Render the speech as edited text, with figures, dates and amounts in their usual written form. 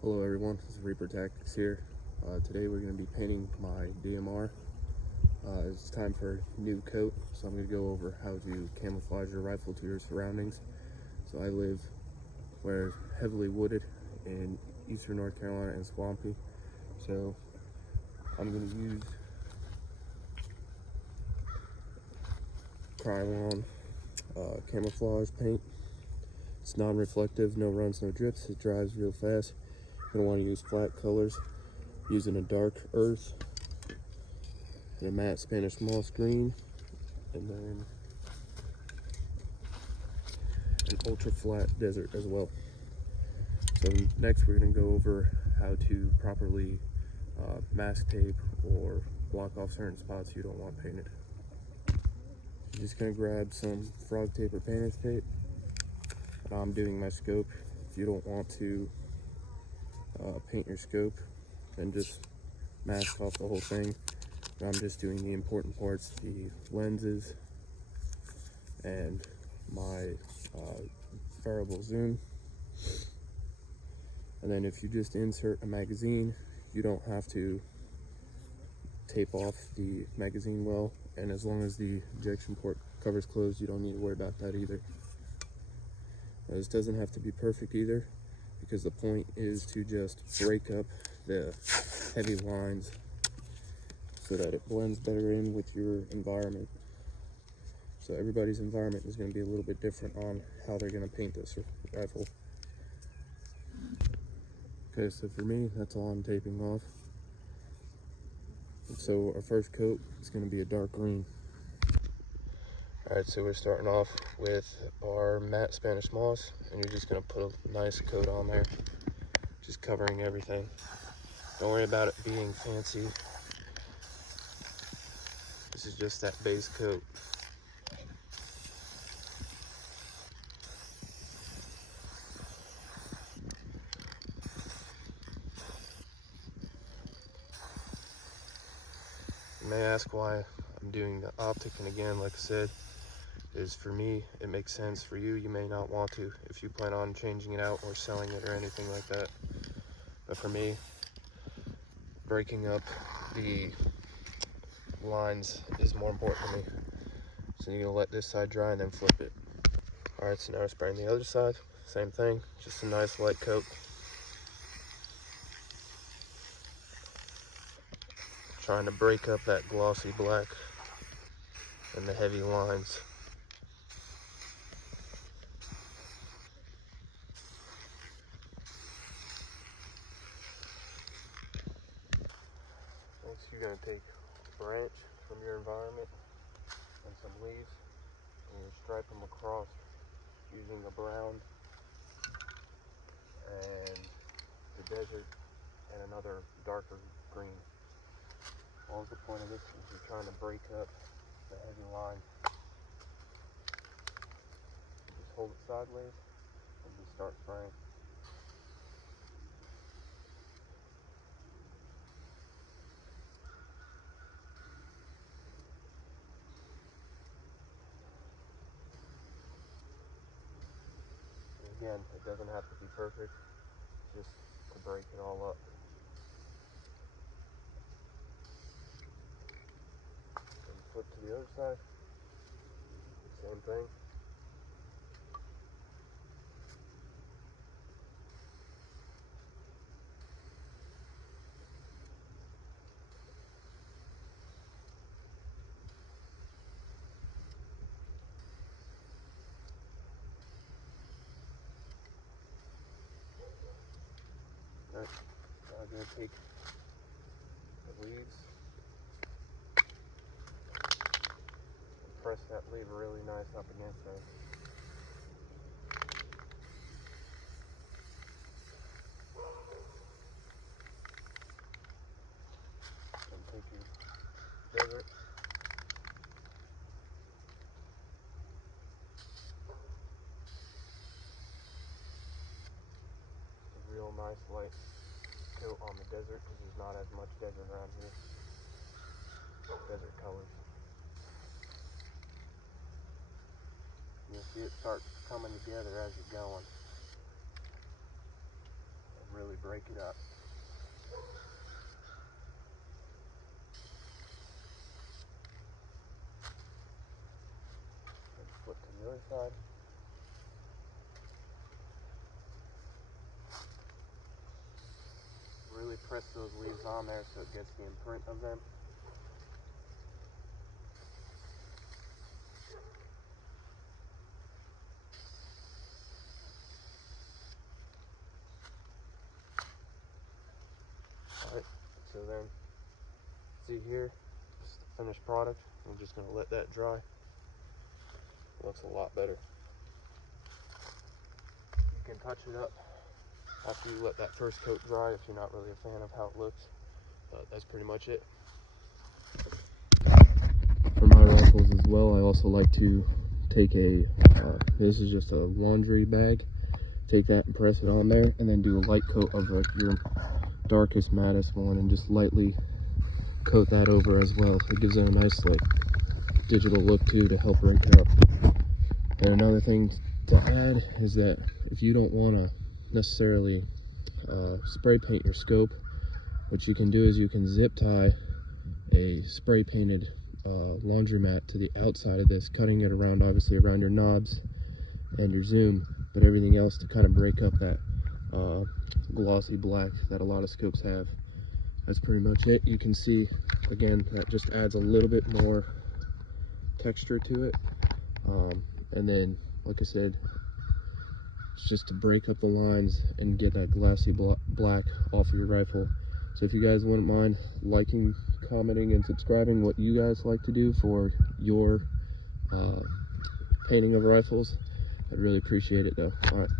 Hello everyone, this is Reaper Tactics here. Today we're going to be painting my DMR. It's time for a new coat, so I'm going to go over how to camouflage your rifle to your surroundings. So I live where it's heavily wooded in eastern North Carolina and swampy. So I'm going to use krylon camouflage paint. It's non-reflective, no runs, no drips. It dries real fast. You're going to want to use flat colors, using a dark earth, and a matte Spanish moss green, and then an ultra flat desert as well. So next we're going to go over how to properly mask tape or block off certain spots you don't want painted. You're just going to grab some frog tape or painter's tape. I'm doing my scope. If you don't want to paint your scope, then just mask off the whole thing. I'm just doing the important parts, the lenses and my variable zoom. And then if you just insert a magazine, you don't have to tape off the magazine well, and as long as the ejection port cover's closed, you don't need to worry about that either. Now, this doesn't have to be perfect either, because the point is to just break up the heavy lines so that it blends better in with your environment. So everybody's environment is going to be a little bit different on how they're going to paint this rifle. Okay, so for me, that's all I'm taping off. So our first coat is going to be a dark green. Alright, so we're starting off with our matte Spanish moss, and you're just going to put a nice coat on there, just covering everything. Don't worry about it being fancy. This is just that base coat. You may ask why I'm doing the optic, and again, like I said, is for me, it makes sense. For you, you may not want to if you plan on changing it out or selling it or anything like that. But for me, breaking up the lines is more important to me. So you're gonna let this side dry and then flip it. Alright, so now we're spraying the other side. Same thing, just a nice light coat. Trying to break up that glossy black and the heavy lines. Next, you're going to take a branch from your environment and some leaves, and you stripe them across using a brown and the desert and another darker green. All the point of this is you're trying to break up the heavy line. You just hold it sideways and just start spraying. Again, it doesn't have to be perfect, just to break it all up. And flip to the other side, same thing. Alright, now I'm going to take the leaves and press that leaf really nice up against there. And take your desert. A real nice light coat on the desert because there's not as much desert around here. Desert colors. You'll see it start coming together as you're going. A really break it up. And flip to the other side. Really press those leaves on there so it gets the imprint of them. Alright, so then, see here, this is the finished product. I'm just going to let that dry. It looks a lot better. You can touch it up after you let that first coat dry if you're not really a fan of how it looks. But that's pretty much it. For my rifles as well, I also like to take this is just a laundry bag, take that and press it on there, and then do a light coat of your darkest, mattest one, and just lightly coat that over as well. It gives it a nice like digital look too to help break it up. And another thing to add is that if you don't want to necessarily spray paint your scope, what you can do is you can zip tie a spray painted laundromat to the outside of this, cutting it around, obviously around your knobs and your zoom, but everything else to kind of break up that glossy black that a lot of scopes have. That's pretty much it. You can see again that just adds a little bit more texture to it, and then like I said, it's just to break up the lines and get that glossy black off of your rifle. So if you guys wouldn't mind liking, commenting, and subscribing what you guys like to do for your painting of rifles, I'd really appreciate it though. All right.